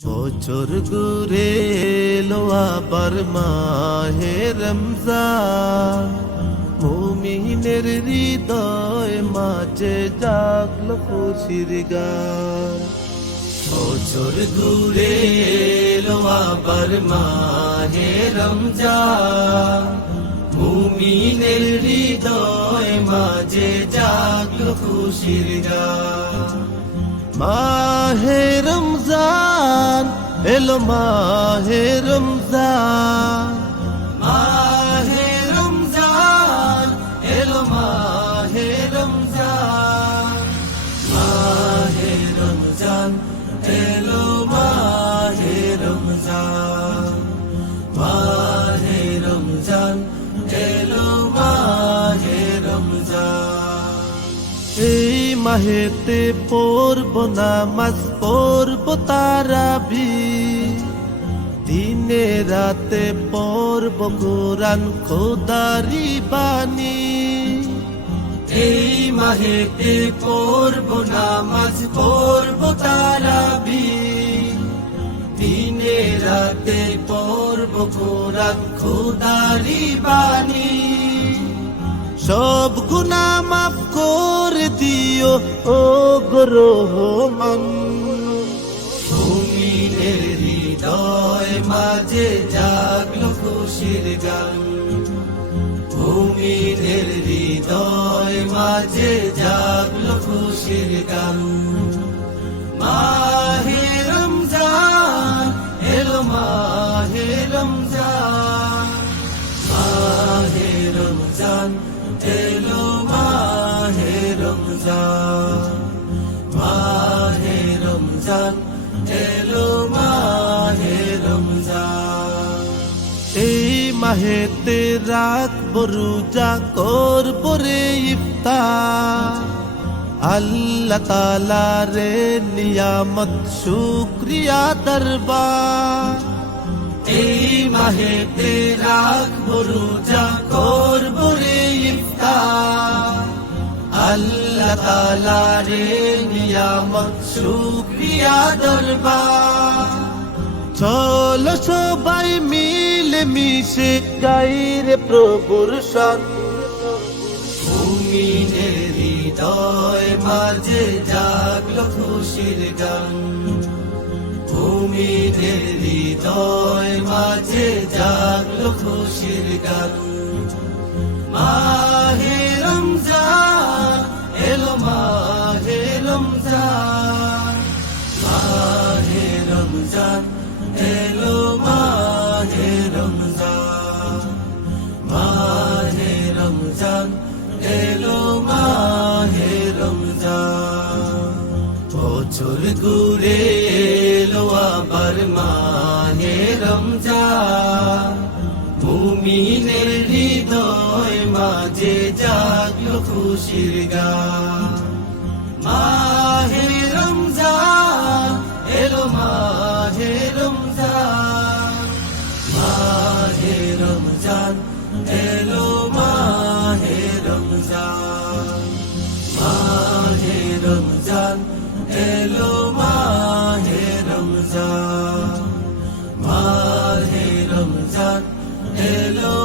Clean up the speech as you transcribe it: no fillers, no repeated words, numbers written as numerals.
বছর ঘুরে এলো আবার মাহে রমজান, মুমিনের হৃদয় মাঝে জাগলো খুশির গান। বছর ঘুরে এলো আবার মাহে রমজান, মুমিনের হৃদয় মাঝে জাগলো খুশির গান। মাহে রমজান এলো, মাহে রমজান, মাহে রমজান এলো, মাহে রমজান, মাহে রমজান এলো, মাহে রমজান, মাহে রমজান এলো, মাহে রমজান। এই মাহেতে পড়ব নামাজ, পড়ব তারাবিহ, দিনে রাতে পড়ব কোরআন খোদারি বাণী। এই মাহেতে পড়ব নামাজ, পড়ব তারাবিহ, দিনে রাতে পড়ব কোরআন খোদারি বাণী। সব গুনাহ মাফ করে দিও ও গো রহমান, মুমিনের হৃদয় মাঝে জাগলো খুশির গান, মুমিনের হৃদয় মাঝে জাগলো খুশির গান। মাহে রমজান এলো, মাহে রমজান, মাহে রমজান এলো, মাহে রমজান, মাহে রমজান এলো, মাহে রমজান। এই মাহেতে রাখব রোজা, করব রে ইফতার, আল্লাহ তাআলা রে নিয়ামত শুকরিয়া দরবার। এই মাহেতে রাখব রোজা, করব রে ইফতার, আল্লাহ তাআলা রে নিয়ামত শুকরিয়া দরবার। চলো সবাই মিলে মিশে গাই রে প্রভুর শান, মুমিনের হৃদয় মাঝে জাগলো খুশির গান, মুমিনের হৃদয় মাঝে জাগলো খুশির গান। মাহে রমজান এলো, মাহে রমজান, মাহে রমজান এলো, মাহে রমজান, মাহে রমজান এলো, মাহে রমজান। বছর ঘুরে এলো আবার মাহে রমজান, মুমিনের হৃদয় মাঝে জাগলো খুশির গান। মাহে রমজান এলো, মাহে রমজান, মাহে রমজান এলো, মাহে রমজান, মাহে রমজান এলো, মাহে রমজান, মাহে রমজান এলো।